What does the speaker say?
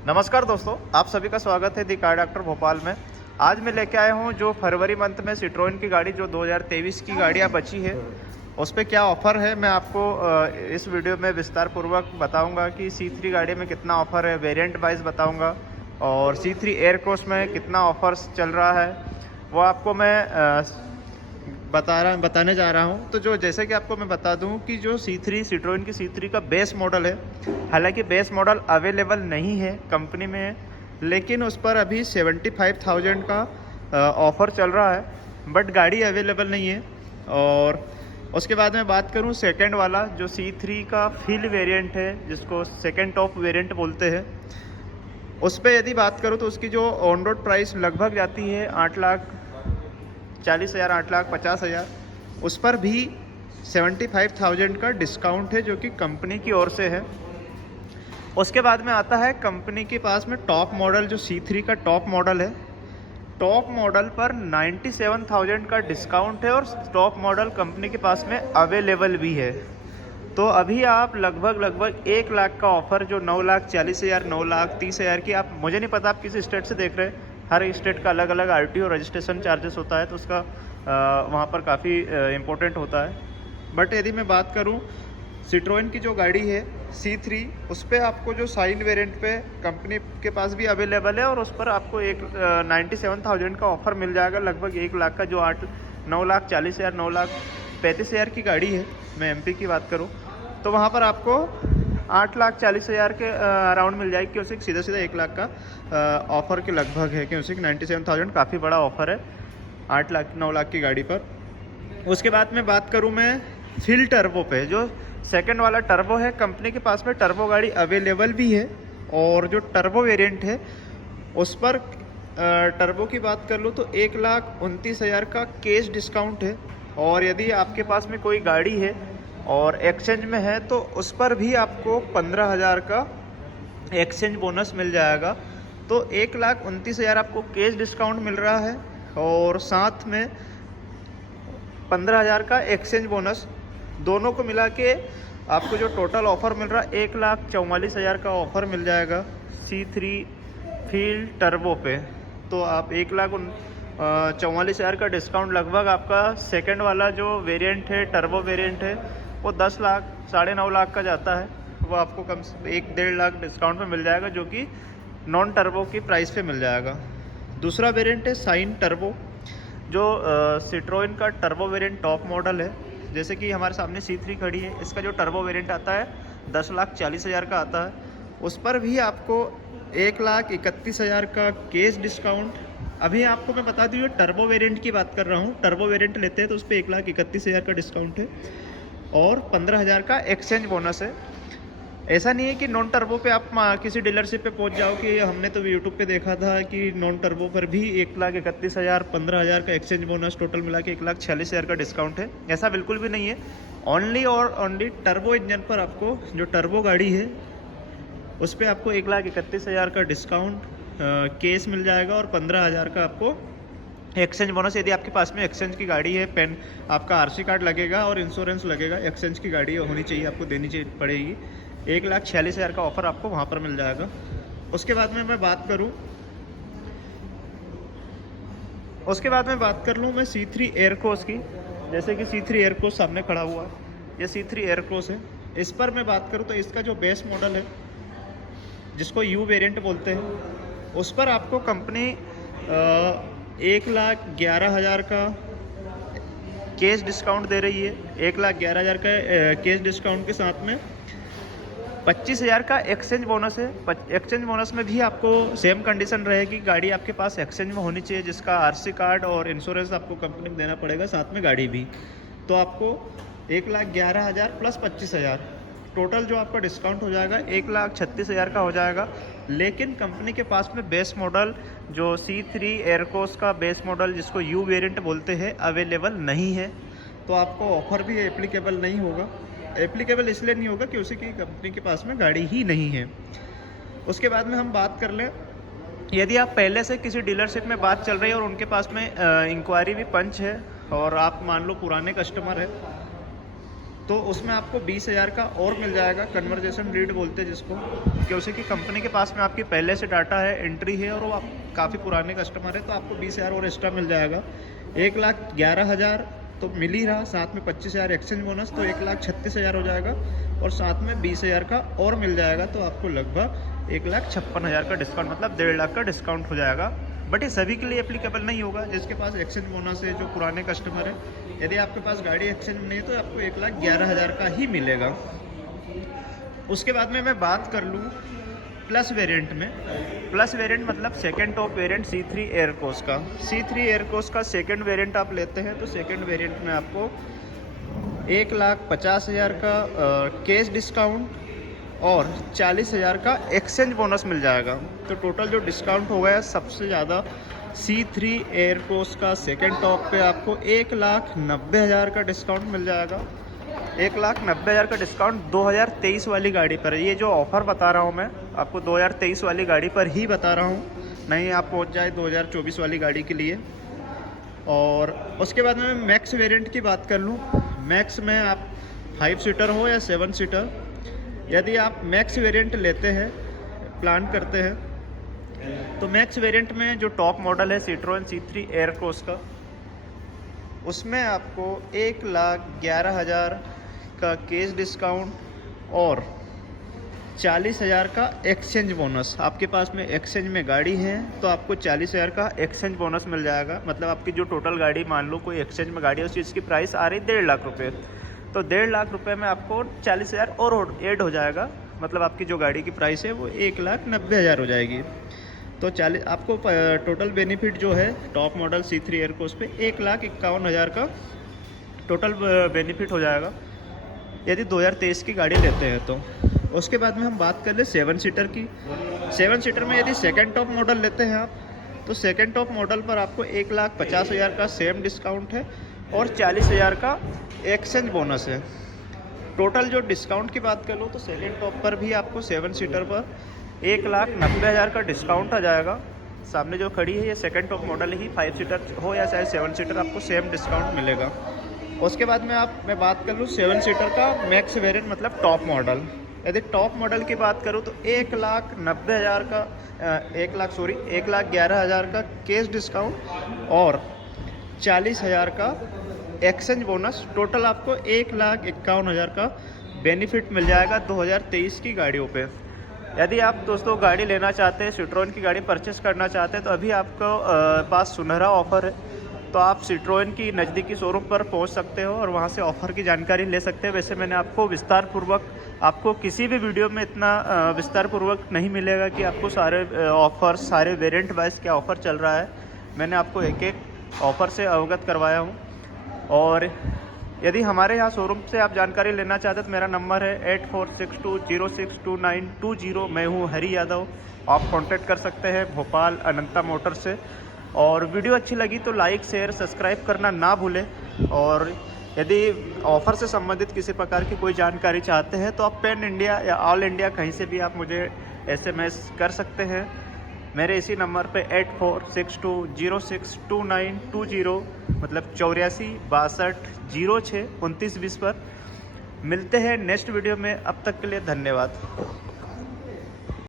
नमस्कार दोस्तों, आप सभी का स्वागत है दी कार डॉक्टर भोपाल में। आज मैं लेके आया हूँ जो फरवरी मंथ में सिट्रोन की गाड़ी जो 2023 की गाड़ियाँ बची है उस पर क्या ऑफ़र है मैं आपको इस वीडियो में विस्तार पूर्वक बताऊंगा कि C3 गाड़ी में कितना ऑफ़र है, वेरिएंट वाइज बताऊंगा और C3 एयरक्रॉस में कितना ऑफर्स चल रहा है वो आपको मैं बताने जा रहा हूं। तो जो जैसे कि आपको मैं बता दूं कि जो C3 सिट्रोन की C3 का बेस मॉडल है, हालांकि बेस मॉडल अवेलेबल नहीं है कंपनी में, लेकिन उस पर अभी 75,000 का ऑफ़र चल रहा है, बट गाड़ी अवेलेबल नहीं है। और उसके बाद में बात करूं सेकंड वाला जो C3 का फील्ड वेरिएंट है, जिसको सेकंड टॉप वेरिएंट बोलते हैं, उस पर यदि बात करूं तो उसकी जो ऑन रोड प्राइस लगभग जाती है 8,40,000 8,50,000। उस पर भी 75,000 का डिस्काउंट है जो कि कंपनी की ओर से है। उसके बाद में आता है कंपनी के पास में टॉप मॉडल जो C3 का टॉप मॉडल है। टॉप मॉडल पर 97,000 का डिस्काउंट है और टॉप मॉडल कंपनी के पास में अवेलेबल भी है। तो अभी आप लगभग 1 लाख का ऑफ़र जो 9,40,000 9,30,000 की, आप मुझे नहीं पता आप किस स्टेट से देख रहे हैं, हर स्टेट का अलग अलग RTO रजिस्ट्रेशन चार्जेस होता है, तो उसका वहाँ पर काफ़ी इम्पोर्टेंट होता है। बट यदि मैं बात करूँ सिट्रोन की जो गाड़ी है C3, उस पर आपको जो साइन वेरिएंट पे कंपनी के पास भी अवेलेबल है और उस पर आपको 97,000 का ऑफ़र मिल जाएगा, लगभग 1 लाख का, जो 9,40,000 9,35,000 की गाड़ी है। मैं MP की बात करूं तो वहां पर आपको 8,40,000 के अराउंड मिल जाएगी, क्योंकि सीधा 1 लाख का ऑफ़र के लगभग है, क्योंकि 97,000 काफ़ी बड़ा ऑफ़र है 8 लाख 9 लाख की गाड़ी पर। उसके बाद में बात करूं मैं फिल टर्बो पे, जो सेकंड वाला टर्बो है, कंपनी के पास में टर्बो गाड़ी अवेलेबल भी है। और जो टर्बो वेरिएंट है उस पर टर्बो की बात कर लो तो 1,29,000 का कैश डिस्काउंट है। और यदि आपके पास में कोई गाड़ी है और एक्सचेंज में है तो उस पर भी आपको 15,000 का एक्सचेंज बोनस मिल जाएगा। तो 1,29,000 आपको कैश डिस्काउंट मिल रहा है और साथ में 15,000 का एक्सचेंज बोनस, दोनों को मिला के आपको जो टोटल ऑफ़र मिल रहा है 1,44,000 का ऑफ़र मिल जाएगा C3 फील्ड टर्बो पे। तो आप 1,44,000 का डिस्काउंट, लगभग आपका सेकंड वाला जो वेरिएंट है टर्बो वेरिएंट है वो 10 लाख 9.5 लाख का जाता है, वो आपको कम से 1-1.5 लाख डिस्काउंट में मिल जाएगा, जो कि नॉन टर्बो की प्राइस पे मिल जाएगा। दूसरा वेरिएंट है साइन टर्बो, जो सिट्रोन का टर्बो वेरिएंट टॉप मॉडल है। जैसे कि हमारे सामने C3 खड़ी है, इसका जो टर्बो वेरिएंट आता है 10,40,000 का आता है। उस पर भी आपको 1,31,000 का कैश डिस्काउंट। अभी आपको मैं बता दूँ टर्बो वेरिएंट की बात कर रहा हूँ, टर्बो वेरिएंट लेते हैं तो उस पर 1,31,000 का डिस्काउंट है और 15,000 का एक्सचेंज बोनस है। ऐसा नहीं है कि नॉन टर्बो पे आप किसी डीलरशिप पे पहुंच जाओ, कि हमने तो यूट्यूब पे देखा था कि नॉन टर्बो पर भी 1,31,000 15,000 का एक्सचेंज बोनस, टोटल मिला के 1,46,000 का डिस्काउंट है। ऐसा बिल्कुल भी नहीं है। ओनली और ओनली टर्बो इंजन पर आपको जो टर्बो गाड़ी है उस पर आपको 1,31,000 का डिस्काउंट केस मिल जाएगा और 15,000 का आपको एक्सचेंज बोनस। यदि आपके पास में एक्सचेंज की गाड़ी है, पेन आपका RC कार्ड लगेगा और इंश्योरेंस लगेगा, एक्सचेंज की गाड़ी होनी चाहिए, आपको देनी पड़ेगी। 1,46,000 का ऑफ़र आपको वहाँ पर मिल जाएगा। उसके बाद में मैं बात कर लूँ मैं C3 एयरक्रॉस की। जैसे कि C3 एयरक्रॉस सामने खड़ा हुआ है, ये C3 एयरक्रॉस है। इस पर मैं बात करूँ तो इसका जो बेस मॉडल है, जिसको U वेरिएंट बोलते हैं, उस पर आपको कंपनी 1,11,000 का कैश डिस्काउंट दे रही है। 1,11,000 का कैश डिस्काउंट के साथ में 25,000 का एक्सचेंज बोनस है। एक्सचेंज बोनस में भी आपको सेम कंडीशन रहेगी, गाड़ी आपके पास एक्सचेंज में होनी चाहिए, जिसका RC कार्ड और इंश्योरेंस आपको कंपनी को देना पड़ेगा, साथ में गाड़ी भी। तो आपको 1,11,000 प्लस 25,000, टोटल जो आपका डिस्काउंट हो जाएगा 1,36,000 का हो जाएगा। लेकिन कंपनी के पास में बेस मॉडल जो C3 एयरक्रॉस का बेस मॉडल, जिसको U वेरिएंट बोलते हैं, अवेलेबल नहीं है। तो आपको ऑफ़र भी एप्लीकेबल नहीं होगा। एप्लीकेबल इसलिए नहीं होगा कि उसी की कंपनी के पास में गाड़ी ही नहीं है। उसके बाद में हम बात कर लें, यदि आप पहले से किसी डीलरशिप में बात चल रही है और उनके पास में इंक्वायरी भी पंच है और आप मान लो पुराने कस्टमर है, तो उसमें आपको 20,000 का और मिल जाएगा। कन्वर्जेशन रीड बोलते हैं जिसको, कि उसे की कंपनी के पास में आपकी पहले से डाटा है, एंट्री है और वो आप काफ़ी पुराने कस्टमर है, तो आपको 20,000 और एक्स्ट्रा मिल जाएगा। 1,11,000 तो मिल ही रहा, साथ में 25,000 एक्सचेंज बोनस, तो 1,36,000 हो जाएगा और साथ में 20,000 का और मिल जाएगा, तो आपको लगभग 1,56,000 का डिस्काउंट, मतलब 1.5 लाख का डिस्काउंट हो जाएगा। बट ये सभी के लिए एप्लीकेबल नहीं होगा। जिसके पास एक्सचेंज बोनस है, जो पुराने कस्टमर है, यदि आपके पास गाड़ी एक्सचेंज नहीं है तो आपको 1,11,000 का ही मिलेगा। उसके बाद में मैं बात कर लूँ प्लस वेरिएंट में। प्लस वेरिएंट मतलब सेकेंड टॉप वेरिएंट C3 एयरकोस का। C3 एयरकोस का सेकेंड वेरिएंट आप लेते हैं तो सेकेंड वेरिएंट में आपको 1,50,000 का कैश डिस्काउंट और 40,000 का एक्सचेंज बोनस मिल जाएगा। तो टोटल जो डिस्काउंट हो गया सबसे ज़्यादा C3 एयरकोस का सेकेंड टॉप पे आपको 1,90,000 का डिस्काउंट मिल जाएगा। 1,90,000 का डिस्काउंट 2023 वाली गाड़ी पर है। ये जो ऑफ़र बता रहा हूँ मैं आपको 2023 वाली गाड़ी पर ही बता रहा हूँ, नहीं आप पहुँच जाए 2024 वाली गाड़ी के लिए। और उसके बाद में मैक्स वेरिएंट की बात कर लूँ। मैक्स में आप 5 सीटर हो या 7 सीटर, यदि आप मैक्स वेरिएंट लेते हैं, प्लान करते हैं, तो मैक्स वेरिएंट में जो टॉप मॉडल है सिट्रोएन C3 एयरक्रॉस का, उसमें आपको 1,11,000 का कैश डिस्काउंट और 40,000 का एक्सचेंज बोनस। आपके पास में एक्सचेंज में गाड़ी है तो आपको 40,000 का एक्सचेंज बोनस मिल जाएगा। मतलब आपकी जो टोटल गाड़ी, मान लो कोई एक्सचेंज में गाड़ी है, उस चीज़ की प्राइस आ रही 1.5 लाख रुपये, तो 1.5 लाख रुपये में आपको 40,000 और ऐड हो जाएगा। मतलब आपकी जो गाड़ी की प्राइस है वो 1,90,000 हो जाएगी। तो 40 आपको टोटल बेनिफिट जो है टॉप मॉडल C3 एयरकोस पे 1,51,000 का टोटल बेनिफिट हो जाएगा यदि 2023 की गाड़ी लेते हैं तो। उसके बाद में हम बात कर ले 7 सीटर की। 7 सीटर में यदि सेकेंड टॉप मॉडल लेते हैं आप, तो सेकेंड टॉप मॉडल पर आपको 1,50,000 का सेम डिस्काउंट है और 40,000 का एक्सचेंज बोनस है। टोटल जो डिस्काउंट की बात कर लो तो सेकेंड टॉप पर भी आपको 7 सीटर पर 1,90,000 का डिस्काउंट आ जाएगा। सामने जो खड़ी है ये सेकेंड टॉप मॉडल ही, 5 सीटर हो या चाहे 7 सीटर, आपको सेम डिस्काउंट मिलेगा। उसके बाद में मैं बात कर लूँ 7 सीटर का मैक्स वेरिएंट मतलब टॉप मॉडल। यदि टॉप मॉडल की बात करूँ तो 1,90,000 का 1,11,000 का कैश डिस्काउंट और 40,000 का एक्सचेंज बोनस, टोटल आपको 1,51,000 का बेनिफिट मिल जाएगा 2023 की गाड़ियों पे। यदि आप दोस्तों गाड़ी लेना चाहते हैं, सिट्रोएन की गाड़ी परचेस करना चाहते हैं, तो अभी आपको पास सुनहरा ऑफ़र है। तो आप सिट्रोएन की नज़दीकी शोरूम पर पहुंच सकते हो और वहां से ऑफ़र की जानकारी ले सकते हैं। वैसे मैंने आपको विस्तारपूर्वक, आपको किसी भी वीडियो में इतना विस्तारपूर्वक नहीं मिलेगा कि आपको सारे ऑफ़र, सारे वेरिएंट वाइज क्या ऑफ़र चल रहा है। मैंने आपको एक एक ऑफ़र से अवगत करवाया हूँ। और यदि हमारे यहाँ शोरूम से आप जानकारी लेना चाहते हैं तो मेरा नंबर है 8462062920। मैं हूँ हरी यादव। आप कांटेक्ट कर सकते हैं भोपाल अनंता मोटर से। और वीडियो अच्छी लगी तो लाइक, शेयर, सब्सक्राइब करना ना भूलें। और यदि ऑफ़र से संबंधित किसी प्रकार की कोई जानकारी चाहते हैं तो आप पैन इंडिया या ऑल इंडिया कहीं से भी आप मुझे SMS कर सकते हैं। मेरे इसी नंबर पे 8462062920 मतलब 84 62 06 29 20 पर। मिलते हैं नेक्स्ट वीडियो में। अब तक के लिए धन्यवाद।